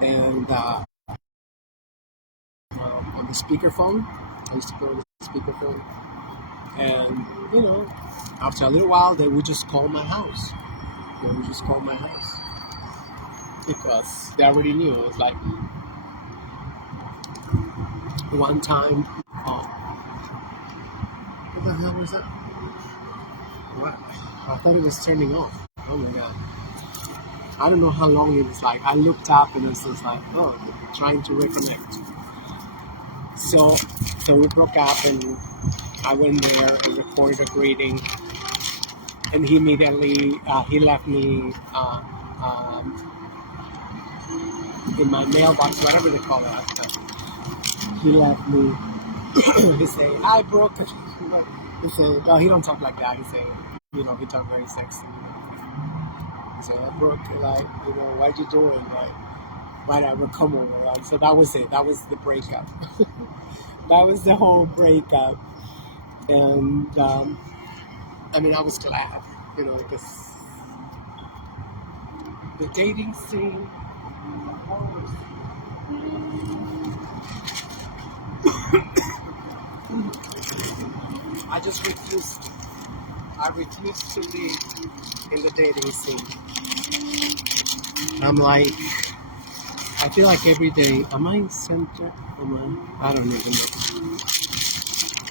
And on the speakerphone, I used to put on the speakerphone, and after a little while, they would just call my house. Because they already knew. It was like one time. What the hell was that? What? I thought it was turning off. Oh my god. I don't know how long it was like. I looked up and it was just like, trying to reconnect. So we broke up, and I went there and recorded a greeting, and he immediately he left me in my mailbox, whatever they call it. He left me He say, "Hi, Brooke." He say, "No, he don't talk like that." He say, he talk very sexy. He say, "Hey, Brooke, like, what you doing? Like, why not we come over?" Like, so that was it. That was the breakup. That was the whole breakup. And I mean, I was glad, because the dating scene. I just refused. I refused to be in the dating scene. I'm like, I feel like every day, am I in center? I don't even know.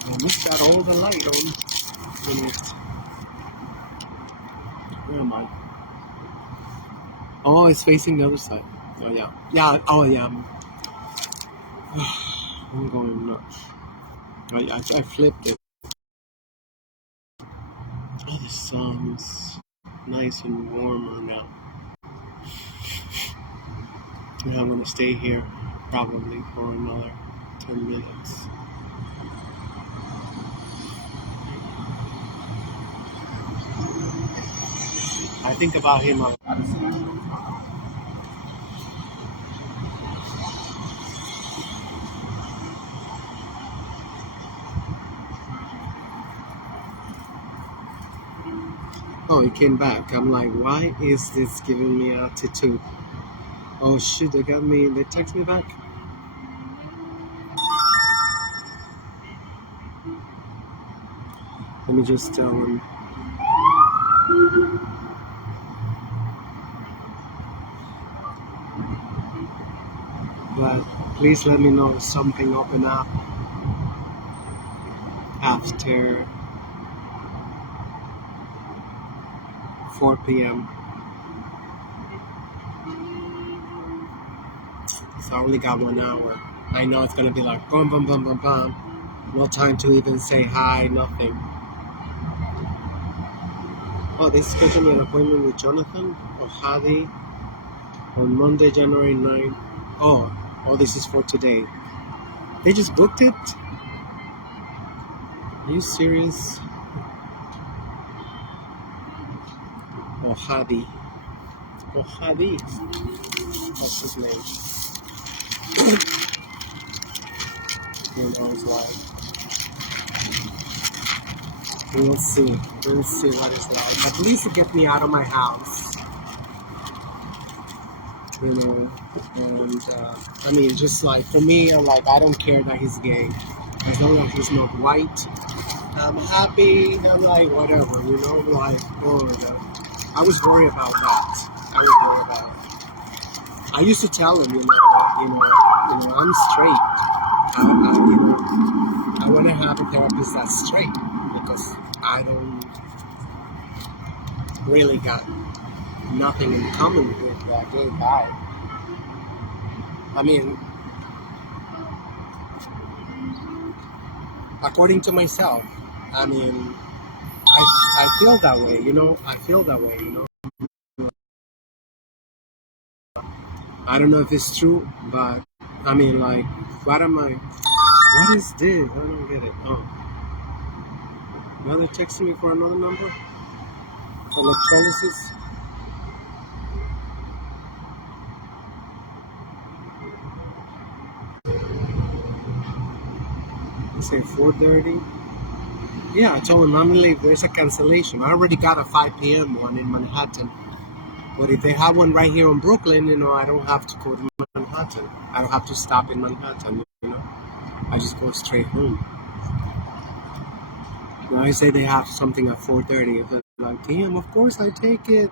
I almost got all the light on. Where am I? Oh, it's facing the other side. Oh, yeah. Yeah, oh, yeah. I'm going nuts. I flipped it. Oh, the sun's nice and warmer now. And I'm going to stay here probably for another 10 minutes. I think about him a lot. Oh, he came back. I'm like, why is this giving me attitude? Oh, shit, they text me back? Let me just tell him. But please let me know if something open up after 4 p.m. So I only got 1 hour. I know it's gonna be like boom, boom, boom, boom, boom. No time to even say hi, nothing. Oh, they scheduled me an appointment with Jonathan or Hadi on Monday, January 9th. Oh, this is for today. They just booked it? Are you serious? Oh, Hadi. Oh, Hadi. What's his name? It's like, we'll see. We'll see what it's like. At least to get me out of my house. And I mean, just like, for me, I'm like, I don't care that he's gay. As long as he's not white, I'm happy. I'm like, whatever, like, oh my God. I was worried about that. I used to tell him, I'm straight. I want to have a therapist that's straight because I don't really got nothing in common with that gay guy. I mean, according to myself, I mean, I feel that way, I feel that way, I don't know if it's true, but I mean, like, what is this? I don't get it. Oh, now they're texting me for another number? Electrolysis? They say 4:30. Yeah, I told him normally there's a cancellation. I already got a 5 p.m. one in Manhattan. But if they have one right here in Brooklyn, I don't have to go to Manhattan. I don't have to stop in Manhattan, I just go straight home. Now I say they have something at 4:30. If they're like, damn, of course I take it.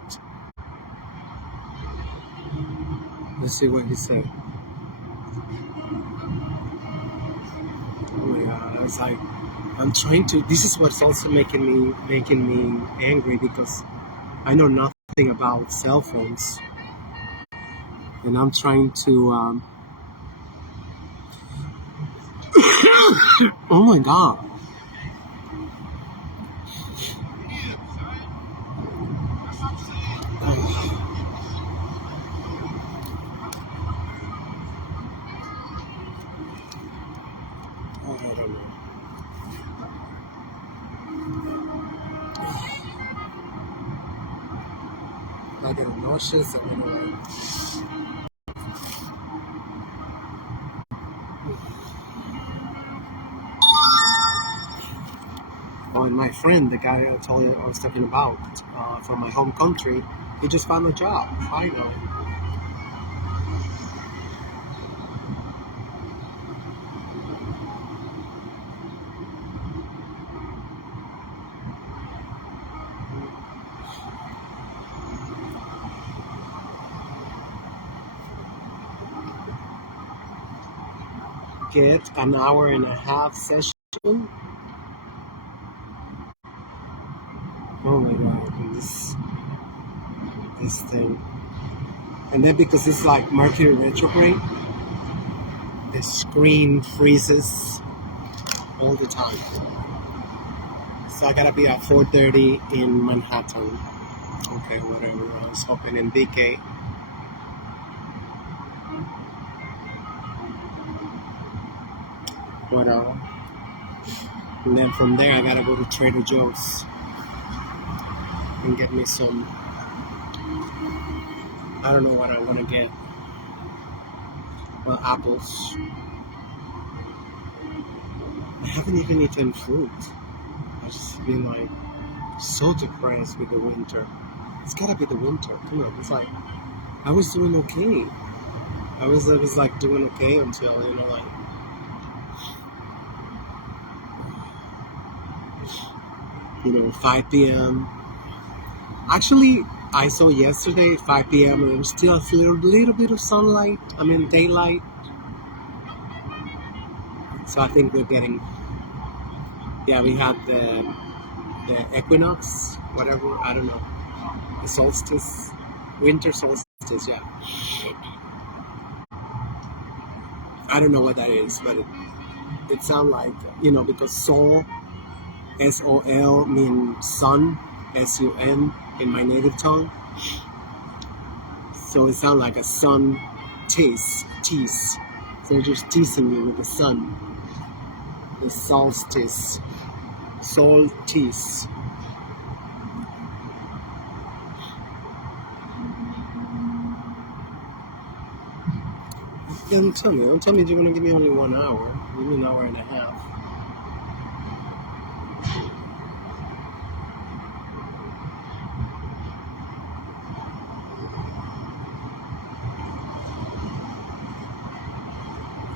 Let's see what he said. Oh my God, I was like, I'm trying to. This is what's also making me angry because I know nothing about cell phones, and I'm trying to. Oh my God. I don't know. I get nauseous and anyway. Oh, and my friend, the guy I told you I was talking about, from my home country, he just found a job. Finally. Get an hour and a half session. Oh my god, this thing. And then because it's like Mercury retrograde, the screen freezes all the time. So I gotta be at 4:30 in Manhattan. Okay, whatever. I was hoping in DK. Whatever. And then from there I gotta go to Trader Joe's and get me some. I don't know what I want to get. Well, apples. I haven't even eaten fruit. I've just been like so depressed with the winter. It's gotta be the winter. Come on, it's like I was doing okay. I was like doing okay until like 5 p.m. Actually, I saw yesterday 5 p.m. and there was still a little bit of sunlight. I mean daylight. So I think we're getting. Yeah, we had the equinox, whatever. I don't know. The solstice, winter solstice. Yeah. I don't know what that is, but it sounds like because Sol, S-O-L means sun, S-U-N in my native tongue. So it sounds like a sun tease. So you're just teasing me with the sun. The solstice. Solstice. Yeah, don't tell me you're gonna give me only 1 hour. Give me an hour and a half.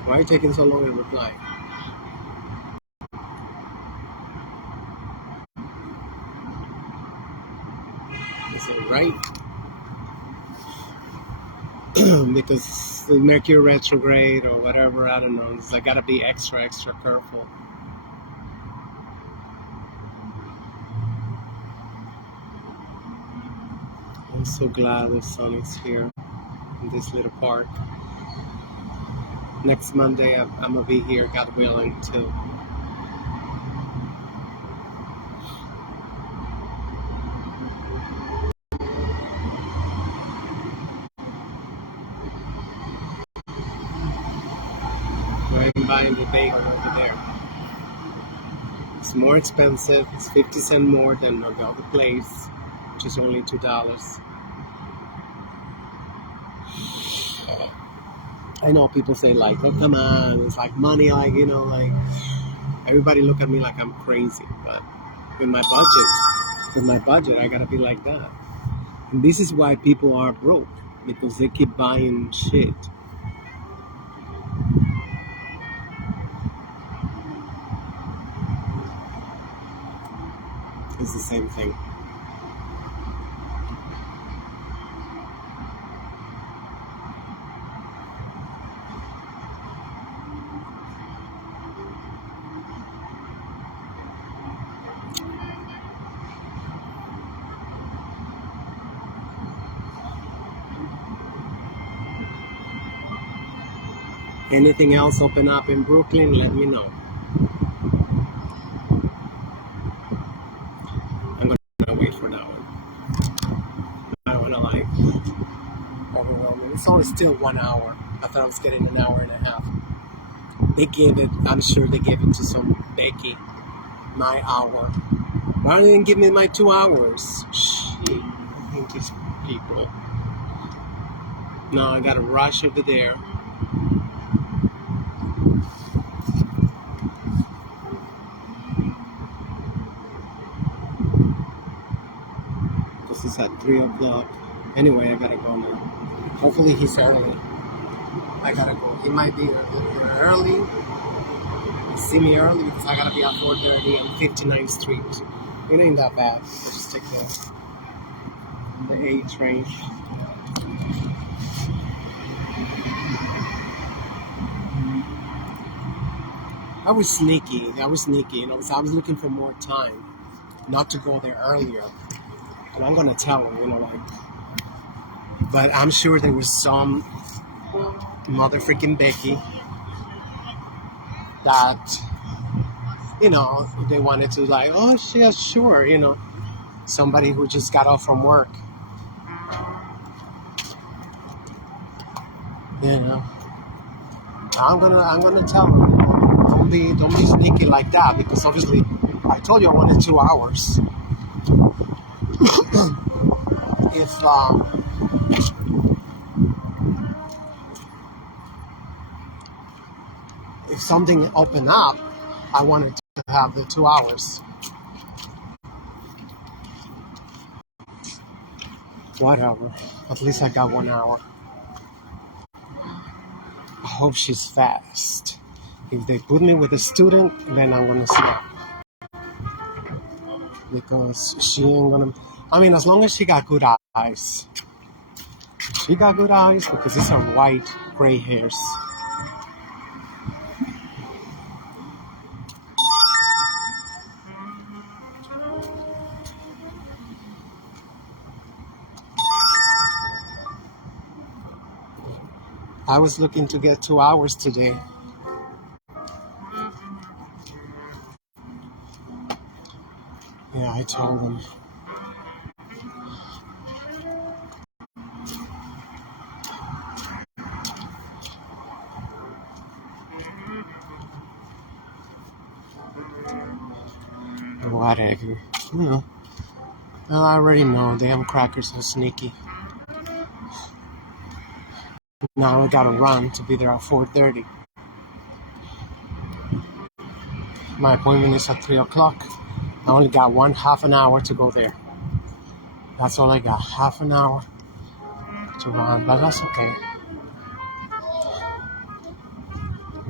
Why are you taking so long to reply? Is it right? Because the Mercury retrograde or whatever, I don't know. I gotta be extra careful. I'm so glad the sun is here in this little park. Next Monday, I'm gonna be here, God willing, too. I'm buying the bagel over there. It's more expensive. It's 50 cents more than the other place, which is only $2. I know people say like, oh come on, it's like money, like like everybody look at me like I'm crazy, but with my budget, I gotta be like that. And this is why people are broke, because they keep buying shit. It's the same thing. Anything else open up in Brooklyn, let me know. I'm gonna wait for that one. I don't wanna like overwhelm it. It's only still 1 hour. I thought I was getting an hour and a half. They gave it, I'm sure they gave it to some Becky, my hour. Why don't they give me my 2 hours? Shit. think it's people. No, I got a rush over there. This is at 3 o'clock. Anyway, I gotta go now. Hopefully he's early. I gotta go. He might be a little bit early. He see me early because I gotta be at 4:30 on 59th Street. It ain't that bad. Just take the A train. I was sneaky. You know, because I was looking for more time, not to go there earlier. And I'm gonna tell him, you know, like. But I'm sure there was some mother freaking Becky that, you know, they wanted to like, oh yeah, sure, you know, somebody who just got off from work, you know. I'm gonna tell them, don't be sneaky like that, because obviously I told you I wanted 2 hours. If something opened up, I wanted to have the 2 hours. Whatever. At least I got 1 hour. I hope she's fast. If they put me with a student, then I'm gonna stop. Because she ain't gonna. I mean, as long as she got good eyes. She got good eyes because these are white, gray hairs. I was looking to get 2 hours today. Yeah, I told them. Whatever. You know. Well, I already know. Damn crackers are sneaky. Now I gotta run to be there at 4:30. My appointment is at 3 o'clock. I only got half an hour to go there. That's all I got. Half an hour to run, but that's okay.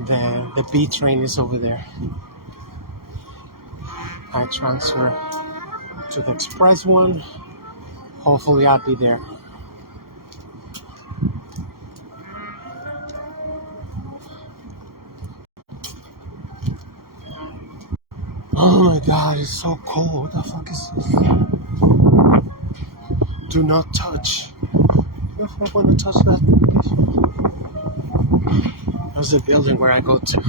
The B train is over there. I transfer to the express one. Hopefully I'll be there. Oh my god, it's so cold. What the fuck is this? Do not touch. If I want to touch that, that's the building where I go to.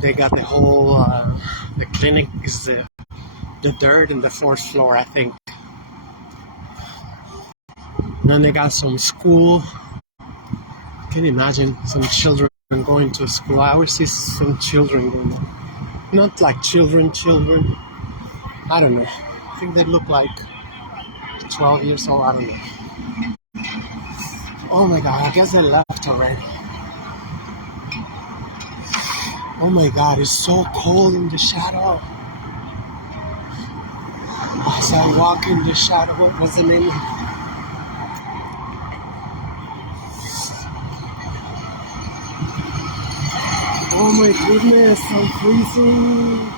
They got the whole, the clinic is the dirt in the 4th floor, I think. And then they got some school. Can you imagine some children going to school? I always see some children going there. Not like children. I don't know. I think they look like 12 years old. I don't know. Oh my god, I guess they left already. Oh my god, it's so cold in the shadow. As I walk in the shadow, what's the name? Oh my goodness, I'm freezing.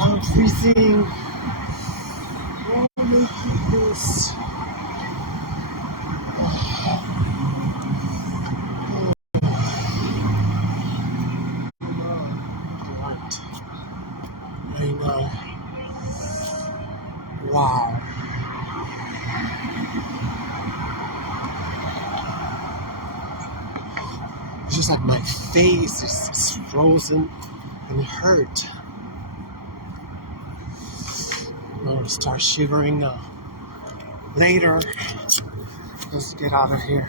Oh my goodness. I know. Wow. It's just like my face is frozen and it hurt. I'm gonna start shivering now. Later. Let's get out of here.